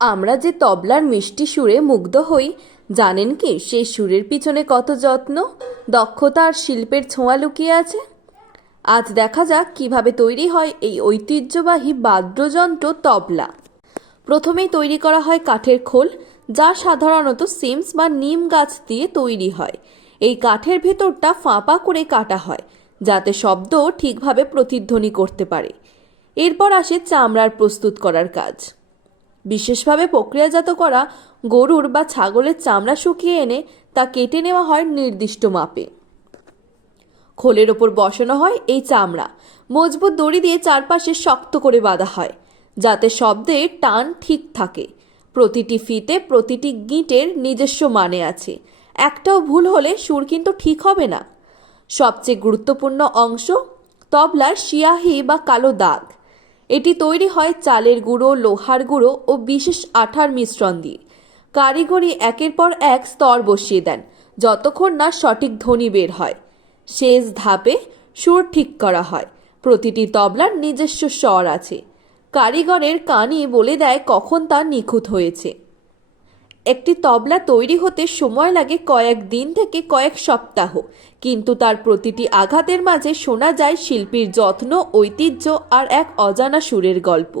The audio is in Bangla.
আমরা যে তবলার মিষ্টি সুরে মুগ্ধ হই, জানেন কি সেই সুরের পিছনে কত যত্ন? দক্ষতা আর শিল্পের ছোঁয়া লুকিয়ে আছে? আজ দেখা যাক কীভাবে তৈরি হয় এই ঐতিহ্যবাহী বাদ্যযন্ত্র তবলা। প্রথমেই তৈরি করা হয় কাঠের খোল, যা সাধারণত সিমস বা নিম গাছ দিয়ে তৈরি হয়। এই কাঠের ভেতরটা ফাঁপা করে কাটা হয়, যাতে শব্দ ঠিকভাবে প্রতিধ্বনি করতে পারে। এরপর আসে চামড়ার প্রস্তুত করার কাজ। বিশেষভাবে প্রক্রিয়াজাত করা গরুর বা ছাগলের চামড়া শুকিয়ে এনে তা কেটে নেওয়া হয় নির্দিষ্ট মাপে। খোলের ওপর বসানো হয় এই চামড়া। মজবুত দড়ি দিয়ে চারপাশে শক্ত করে বাঁধা হয়, যাতে শব্দের টান ঠিক থাকে। প্রতিটি ফিতে প্রতিটি গিঁটের নিজস্ব মানে আছে। একটাও ভুল হলে সুর কিন্তু ঠিক হবে না। সবচেয়ে গুরুত্বপূর্ণ অংশ তবলার শিয়াহি বা কালো দাগ। এটি তৈরি হয় চালের গুঁড়ো, লোহার গুঁড়ো ও বিশেষ আঠার মিশ্রণ দিয়ে। কারিগরি একের পর এক স্তর বসিয়ে দেন, যতক্ষণ না সঠিক ধ্বনি বের হয়। শেষ ধাপে সুর ঠিক করা হয়। প্রতিটি তবলার নিজস্ব স্বর আছে। কারিগরের কানে বলে দেয় কখন তা নিখুঁত হয়েছে। একটি তবলা তৈরি হতে সময় লাগে কয়েক দিন থেকে কয়েক সপ্তাহ। কিন্তু তার প্রতিটি আঘাতের মাঝে শোনা যায় শিল্পীর যত্ন, ঐতিহ্য আর এক অজানা সুরের গল্প।